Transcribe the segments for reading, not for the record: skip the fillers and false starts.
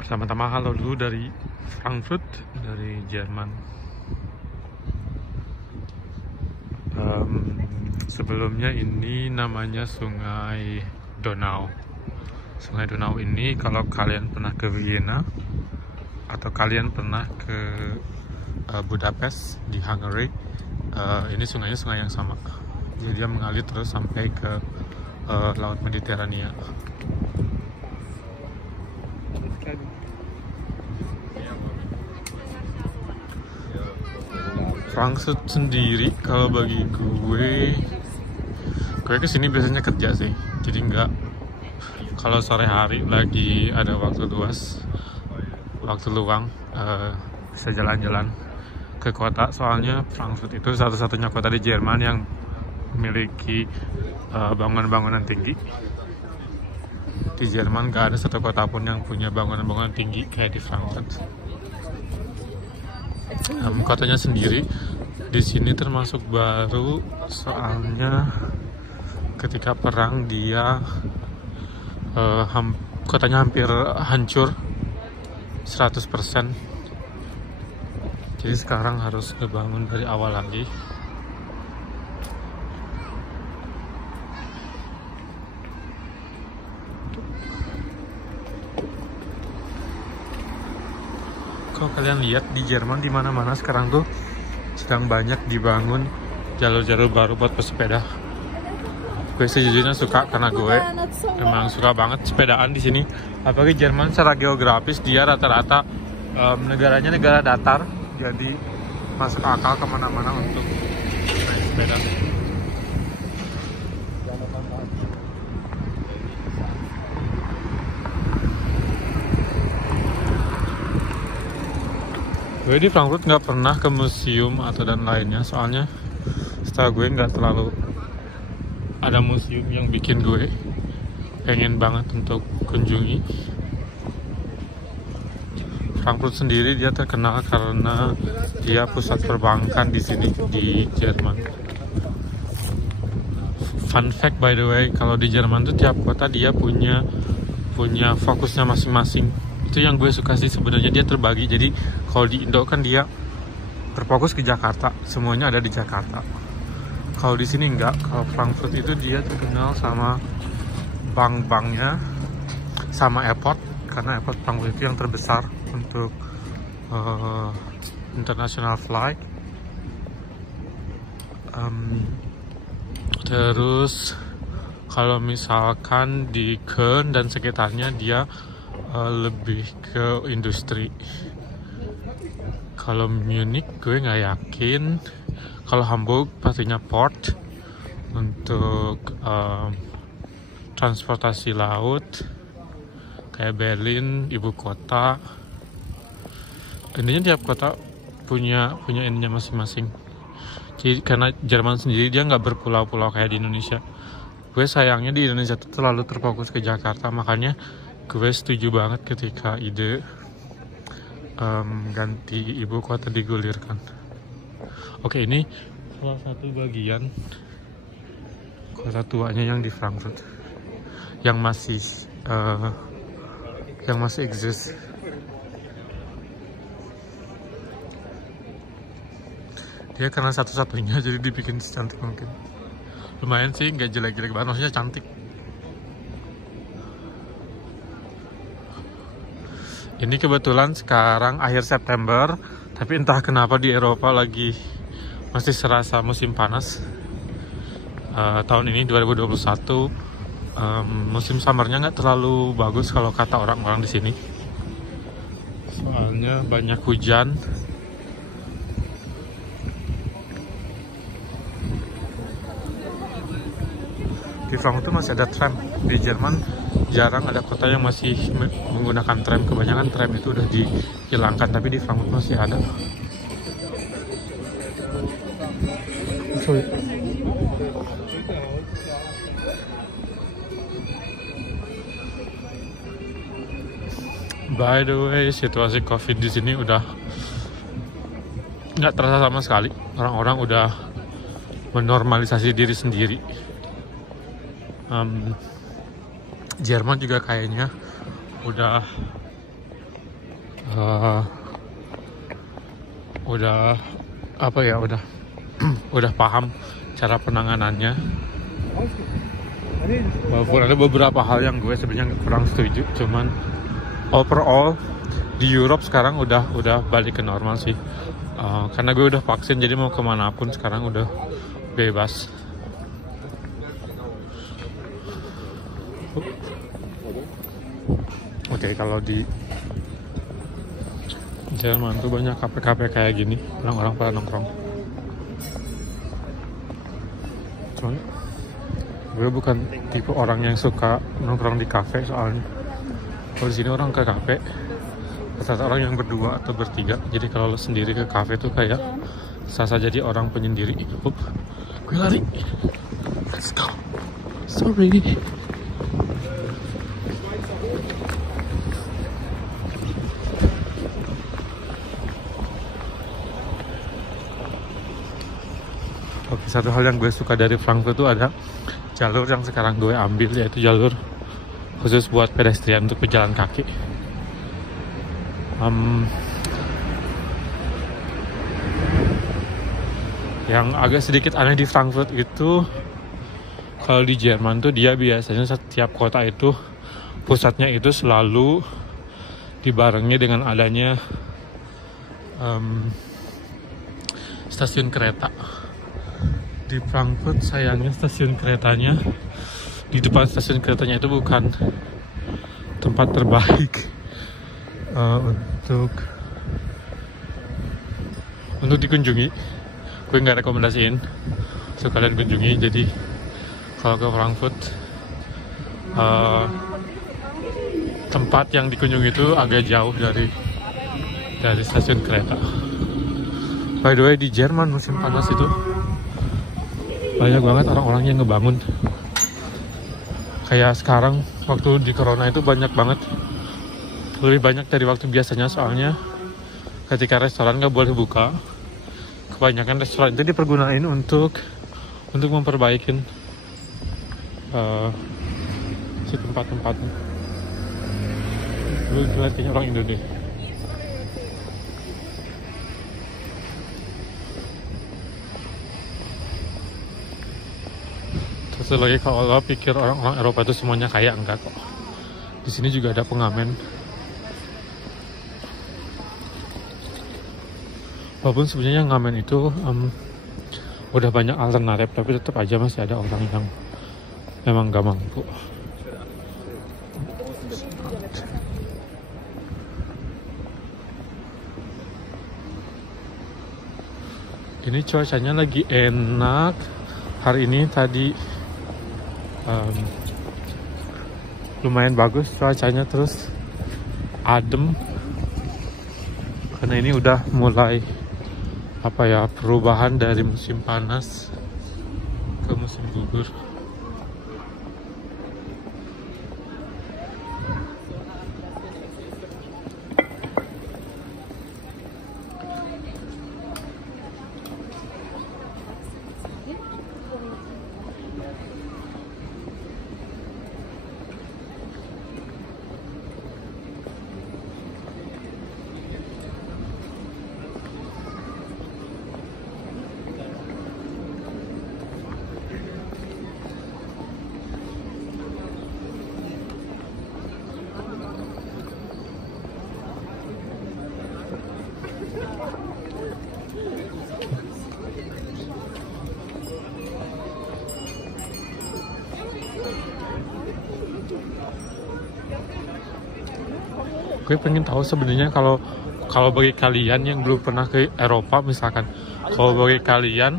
Pertama-tama halo dulu dari Frankfurt, dari Jerman. Sebelumnya ini namanya Sungai Donau. Sungai Donau ini kalau kalian pernah ke Vienna atau kalian pernah ke Budapest di Hungary, ini sungainya sungai yang sama. Jadi dia mengalir terus sampai ke Laut Mediterania. Frankfurt sendiri kalau bagi gue kesini biasanya kerja sih, jadi nggak, kalau sore hari lagi ada waktu luang, bisa jalan-jalan ke kota. Soalnya Frankfurt itu satu-satunya kota di Jerman yang memiliki bangunan-bangunan tinggi. Di Jerman nggak ada satu kota pun yang punya bangunan-bangunan tinggi kayak di Frankfurt. Kotanya sendiri di sini termasuk baru, soalnya ketika perang dia kotanya hampir hancur 100%. Jadi sekarang harus dibangun dari awal lagi. Kalau kalian lihat di Jerman, di mana-mana sekarang tuh sedang banyak dibangun jalur-jalur baru buat pesepeda. Gue sejujurnya suka, karena gue emang suka banget sepedaan di sini. Apalagi Jerman secara geografis dia rata-rata negaranya negara datar, jadi masuk akal kemana-mana untuk naik sepeda. Gue di Frankfurt nggak pernah ke museum atau dan lainnya, soalnya setahu gue nggak terlalu ada museum yang bikin gue pengen banget untuk kunjungi. Frankfurt sendiri dia terkenal karena dia pusat perbankan di sini di Jerman. Fun fact by the way, kalau di Jerman tuh tiap kota dia punya fokusnya masing-masing. Itu yang gue suka sih sebenarnya, dia terbagi. Jadi kalau di Indo kan dia terfokus ke Jakarta, semuanya ada di Jakarta. Kalau di sini enggak. Kalau Frankfurt itu dia terkenal sama bank-banknya, sama airport, karena airport Frankfurt itu yang terbesar untuk international flight. Terus kalau misalkan di Köln dan sekitarnya dia lebih ke industri. Kalau Munich gue nggak yakin. Kalau Hamburg pastinya port untuk transportasi laut. Kayak Berlin ibu kota. Intinya tiap kota punya ininya masing-masing. Jadi karena Jerman sendiri dia nggak berpulau-pulau kayak di Indonesia. Gue sayangnya di Indonesia tuh terlalu terfokus ke Jakarta, makanya gue setuju banget ketika ide ganti ibu kota digulirkan. Oke, ini salah satu bagian kota tuanya yang di Frankfurt yang masih eksis. Dia karena satu-satunya jadi dibikin secantik mungkin. Lumayan sih, nggak jelek-jelek banget, maksudnya cantik. Ini kebetulan sekarang akhir September, tapi entah kenapa di Eropa lagi masih serasa musim panas. Tahun ini 2021 musim summernya nggak terlalu bagus kalau kata orang-orang di sini. Soalnya banyak hujan. Di Frankfurt itu masih ada tram. Di Jerman jarang ada kota yang masih menggunakan tram. Kebanyakan tram itu udah dihilangkan, tapi di Frankfurt masih ada. Sorry. By the way, situasi COVID di sini udah nggak terasa sama sekali. Orang-orang udah menormalisasi diri sendiri. Jerman juga kayaknya udah uh, udah apa ya, udah paham cara penanganannya. Walaupun ada beberapa hal yang gue sebenarnya kurang setuju, cuman overall di Europe sekarang udah balik ke normal sih. Karena gue udah vaksin, jadi mau kemanapun sekarang udah bebas. Oke, kalau di Jerman tuh banyak kafe-kafe kayak gini, orang-orang pada nongkrong. Cuman gue bukan tipe orang yang suka nongkrong di kafe, soalnya kalau di sini orang ke kafe rata-rata orang yang berdua atau bertiga. Jadi kalau lo sendiri ke kafe tuh kayak sasa jadi orang penyendiri. Gue lari. Let's go. Sorry. Oke, satu hal yang gue suka dari Frankfurt tuh ada jalur yang sekarang gue ambil, yaitu jalur khusus buat pedestrian untuk pejalan kaki. Yang agak sedikit aneh di Frankfurt itu, kalau di Jerman tuh dia biasanya setiap kota itu pusatnya itu selalu dibarengi dengan adanya stasiun kereta. Di Frankfurt sayangnya stasiun keretanya, di depan stasiun keretanya itu bukan tempat terbaik untuk dikunjungi. Gue nggak rekomendasiin untuk kalian kunjungi. Jadi kalau ke Frankfurt, tempat yang dikunjungi itu agak jauh dari stasiun kereta. By the way, di Jerman musim panas itu banyak banget orang-orang yang ngebangun. Kayak sekarang waktu di corona itu banyak banget, lebih banyak dari waktu biasanya, soalnya ketika restoran nggak boleh buka, kebanyakan restoran itu dipergunakan untuk memperbaikin si tempat-tempatnya. Lu lihat kayaknya orang Indonesia. Terus lagi, kalau lo pikir orang-orang Eropa itu semuanya kaya, enggak kok. Di sini juga ada pengamen. Walaupun sebenarnya ngamen itu udah banyak alternatif, tapi tetap aja masih ada orang yang memang gak mampu. Ini cuacanya lagi enak hari ini. Tadi lumayan bagus cuacanya, terus adem karena ini udah mulai perubahan dari musim panas ke musim gugur. Gue pengen tahu sebenarnya kalau bagi kalian yang belum pernah ke Eropa, misalkan kalau bagi kalian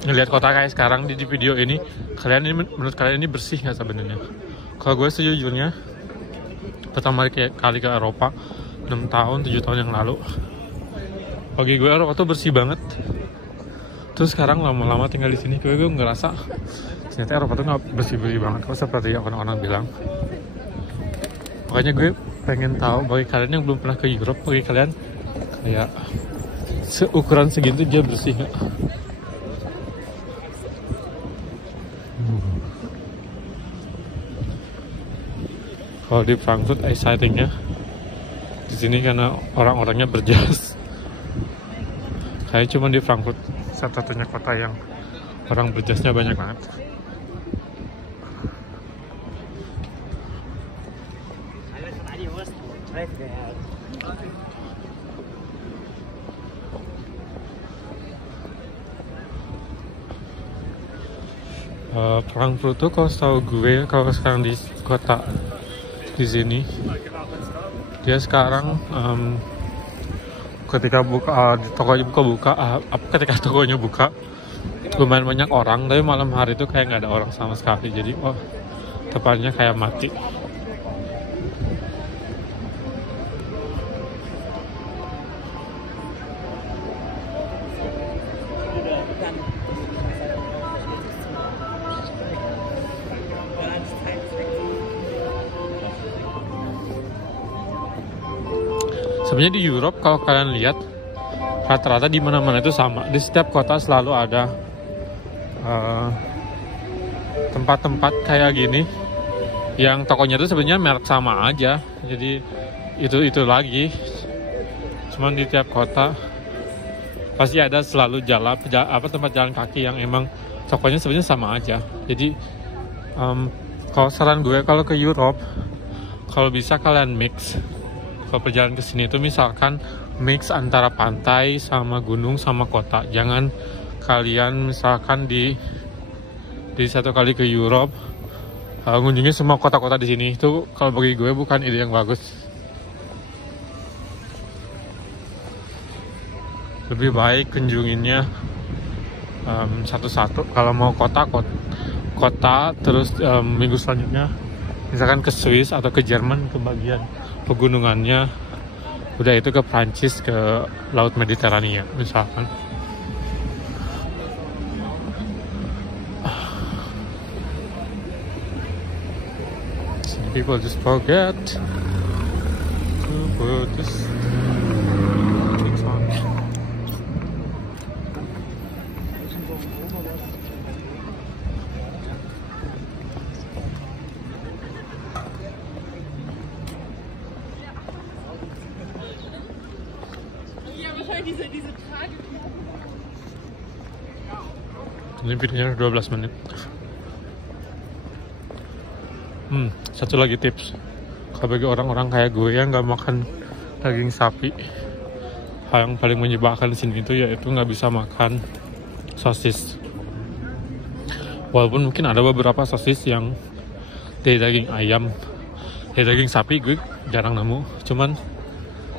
ngelihat kota kayak sekarang di video ini, menurut kalian ini bersih nggak sebenarnya? Kalau gue sejujurnya pertama kali ke Eropa 6 tahun 7 tahun yang lalu, bagi gue Eropa tuh bersih banget. Terus sekarang lama-lama tinggal di sini, gue ngerasa ternyata Eropa tuh nggak bersih-bersih banget kok seperti yang orang-orang bilang. Makanya gue pengen tahu bagi kalian yang belum pernah ke Europe, bagi kalian kayak seukuran segitu dia bersih nggak? Kalau di Frankfurt excitingnya di sini karena orang-orangnya berjas. Kayak cuma di Frankfurt satu-satunya kota yang orang berjasnya banyak banget. Frankfurt tuh kalau setahu gue kalau sekarang di kota di sini dia sekarang ketika buka tokonya ketika tokonya buka lumayan banyak orang, tapi malam hari itu kayak nggak ada orang sama sekali, jadi tepatnya kayak mati. Sebenarnya di Europe kalau kalian lihat rata-rata di mana-mana itu sama. Di setiap kota selalu ada tempat-tempat kayak gini yang tokonya itu sebenarnya merek sama aja. Jadi itu lagi. Cuman di tiap kota pasti ada selalu tempat jalan kaki yang emang tokonya sebenarnya sama aja. Jadi kalau saran gue kalau ke Europe, kalau bisa kalian mix. Kalau perjalanan ke sini itu misalkan mix antara pantai sama gunung sama kota. Jangan kalian misalkan di satu kali ke Europe ngunjungi semua kota-kota di sini. Itu kalau bagi gue bukan ide yang bagus. Lebih baik kunjunginnya satu-satu. Kalau mau kota terus minggu selanjutnya misalkan ke Swiss atau ke Jerman, ke bagian pegunungannya, udah itu ke Prancis, ke Laut Mediterania misalkan. Some people just forget to put this on. Ini videonya 12 menit. Satu lagi tips. Kalau bagi orang-orang kayak gue yang nggak makan daging sapi, hal yang paling menyebalkan di sini itu yaitu nggak bisa makan sosis. Walaupun mungkin ada beberapa sosis yang dari daging ayam, dari daging sapi gue jarang nemu. Cuman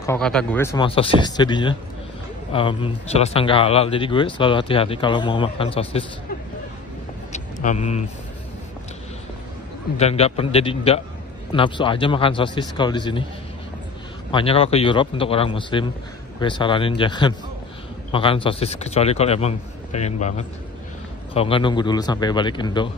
kalau kata gue semua sosis jadinya serasa nggak halal, jadi gue selalu hati-hati kalau mau makan sosis. Dan jadi nggak nafsu aja makan sosis kalau di sini. Makanya kalau ke Europe untuk orang Muslim, gue saranin jangan makan sosis kecuali kalau emang pengen banget. Kalau nggak nunggu dulu sampai balik Indo.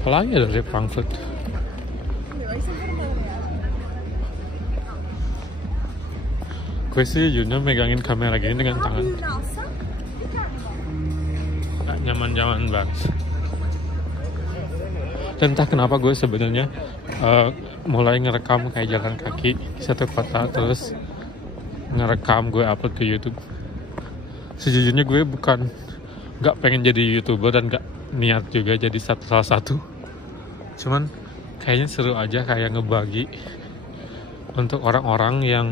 Apalagi ada dari Frankfurt. Gue sih jujurnya megangin kamera gini dengan tangan nggak nyaman-nyaman banget. Dan entah kenapa gue sebenarnya mulai ngerekam kayak jalan kaki di satu kota, terus ngerekam gue upload ke YouTube. Sejujurnya gue bukan nggak pengen jadi YouTuber dan nggak niat juga jadi salah satu. Cuman kayaknya seru aja kayak ngebagi untuk orang-orang yang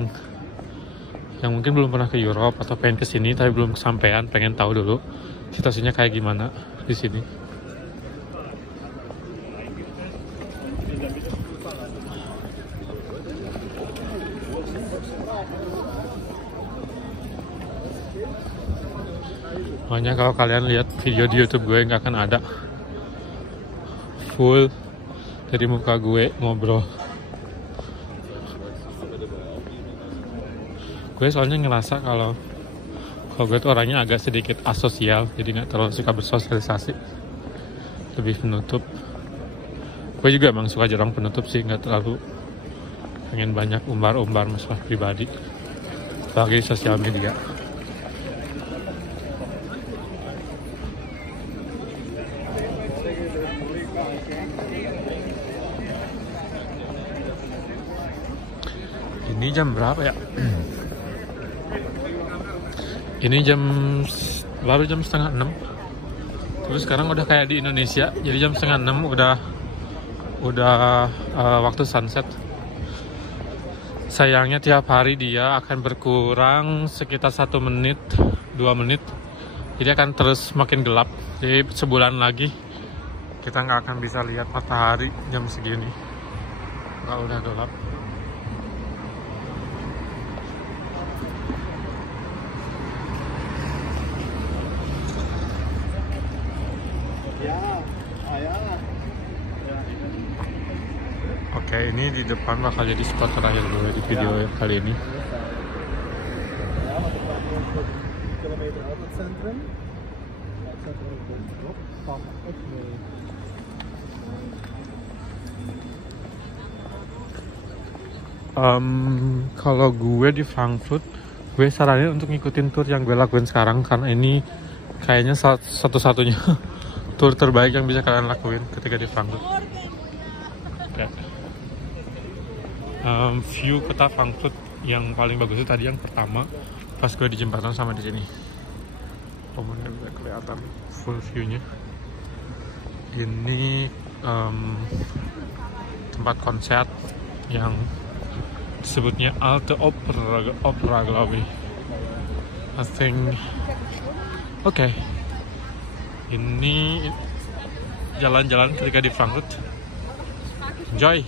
mungkin belum pernah ke Europe atau pengen kesini tapi belum kesampaian, pengen tahu dulu situasinya kayak gimana di sini. Makanya kalau kalian lihat video di YouTube gue nggak akan ada full dari muka gue ngobrol. Gue soalnya ngerasa kalau gue tuh orangnya agak sedikit asosial, jadi nggak terlalu suka bersosialisasi, lebih penutup. Gue juga emang suka jarang penutup sih, nggak terlalu pengen banyak umbar-umbar masalah pribadi bagi sosial media. jam berapa ya? Ini baru jam 5:30. Terus sekarang udah kayak di Indonesia, jadi jam 5:30 udah waktu sunset. Sayangnya tiap hari dia akan berkurang sekitar 1 menit, 2 menit. Jadi akan terus makin gelap. Jadi sebulan lagi kita nggak akan bisa lihat matahari jam segini. Nggak, udah gelap. Oke, ini di depan bakal jadi spot terakhir gue di video kali ini. Kalau gue di Frankfurt, gue saranin untuk ngikutin tour yang gue lakuin sekarang, karena ini kayaknya satu-satunya tour terbaik yang bisa kalian lakuin ketika di Frankfurt. Okay. View kota Frankfurt yang paling bagus itu tadi yang pertama pas gue di jembatan sama di sini. Mungkin bisa kelihatan full view-nya. Ini tempat konser yang disebutnya Alte Opera glaube ich. I think. Oke. Ini jalan-jalan ketika di Frankfurt. Enjoy.